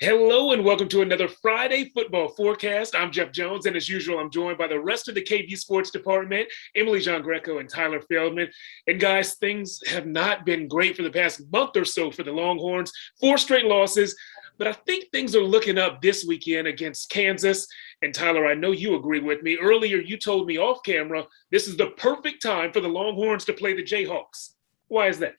Hello and welcome to another Friday football forecast. I'm Jeff Jones, and as usual, I'm joined by the rest of the KVUE Sports Department, Emily Giangreco and Tyler Feldman. And guys, things have not been great for the past month or so for the Longhorns. 4 straight losses, but I think things are looking up this weekend against Kansas. And Tyler, I know you agree with me. Earlier, you told me off camera, this is the perfect time for the Longhorns to play the Jayhawks. Why is that?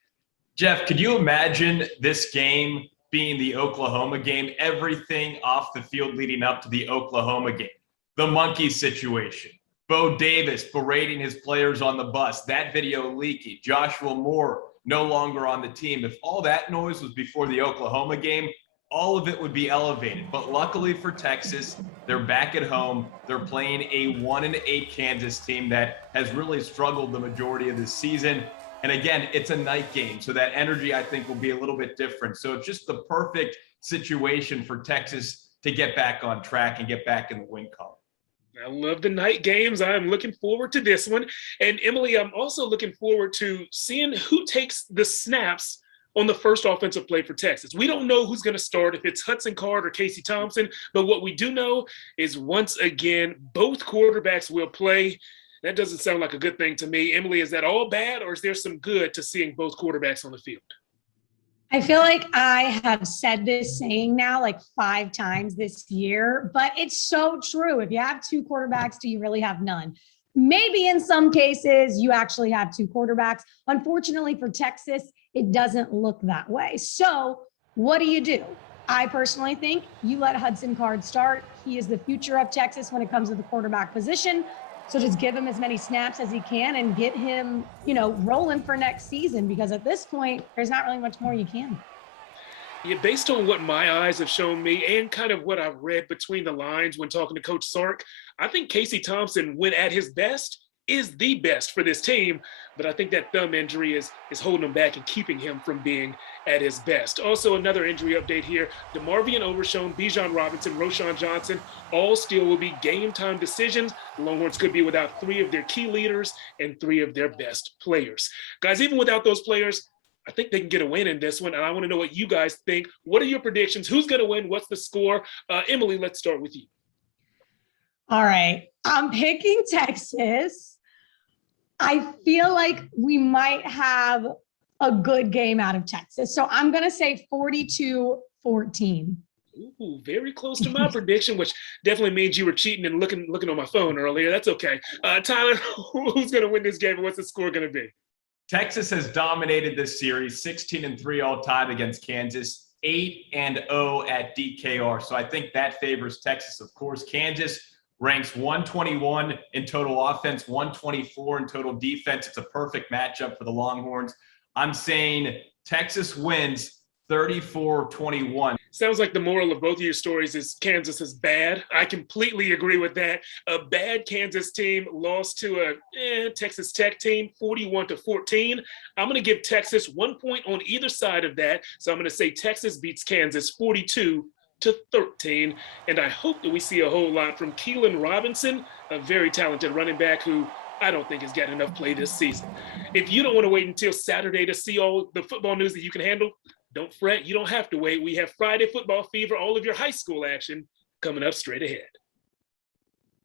Jeff, could you imagine this game being the Oklahoma game, everything off the field leading up to the Oklahoma game? The monkey situation, Bo Davis berating his players on the bus, that video leaking, Joshua Moore no longer on the team. If all that noise was before the Oklahoma game, all of it would be elevated. But luckily for Texas, they're back at home. They're playing a 1-8 Kansas team that has really struggled the majority of the season. And again, it's a night game, so that energy, I think, will be a little bit different. So it's just the perfect situation for Texas to get back on track and get back in the win column. I love the night games. I'm looking forward to this one. And Emily, I'm also looking forward to seeing who takes the snaps on the first offensive play for Texas. We don't know who's going to start, if it's Hudson Card or Casey Thompson, but what we do know is once again, both quarterbacks will play. That doesn't sound like a good thing to me. Emily, is that all bad, or is there some good to seeing both quarterbacks on the field? I feel like I have said this saying now like 5 times this year, but it's so true. If you have 2 quarterbacks, do you really have none? Maybe in some cases you actually have 2 quarterbacks. Unfortunately for Texas, it doesn't look that way. So what do? I personally think you let Hudson Card start. He is the future of Texas when it comes to the quarterback position. So just give him as many snaps as he can and get him, rolling for next season, because at this point, there's not really much more you can. Yeah, based on what my eyes have shown me and kind of what I've read between the lines when talking to Coach Sark, I think Casey Thompson, when at his best, is the best for this team, but I think that thumb injury is holding him back and keeping him from being at his best. Also, another injury update here: DeMarvion Overshown, Bijan Robinson, Roschon Johnson, all still will be game time decisions. The Longhorns could be without 3 of their key leaders and 3 of their best players. Guys, even without those players, I think they can get a win in this one, and I want to know what you guys think. What are your predictions? Who's going to win? What's the score? Emily, let's start with you. All right, I'm picking Texas. I feel like we might have a good game out of Texas. So I'm going to say 42-14. Ooh, very close to my prediction, which definitely means you were cheating and looking on my phone earlier. That's okay. Tyler, who's going to win this game and what's the score going to be? Texas has dominated this series, 16-3 all time against Kansas, 8-0 at DKR. So I think that favors Texas. Of course, Kansas ranks 121 in total offense, 124 in total defense. It's a perfect matchup for the Longhorns. I'm saying Texas wins 34-21. Sounds like the moral of both of your stories is Kansas is bad. I completely agree with that. A bad Kansas team lost to a Texas Tech team, 41-14. I'm going to give Texas 1 point on either side of that. So I'm going to say Texas beats Kansas 42-13, and I hope that we see a whole lot from Keelan Robinson, a very talented running back who I don't think has got enough play this season. If you don't want to wait until Saturday to see all the football news that you can handle, don't fret. You don't have to wait. We have Friday Football Fever, all of your high school action coming up straight ahead.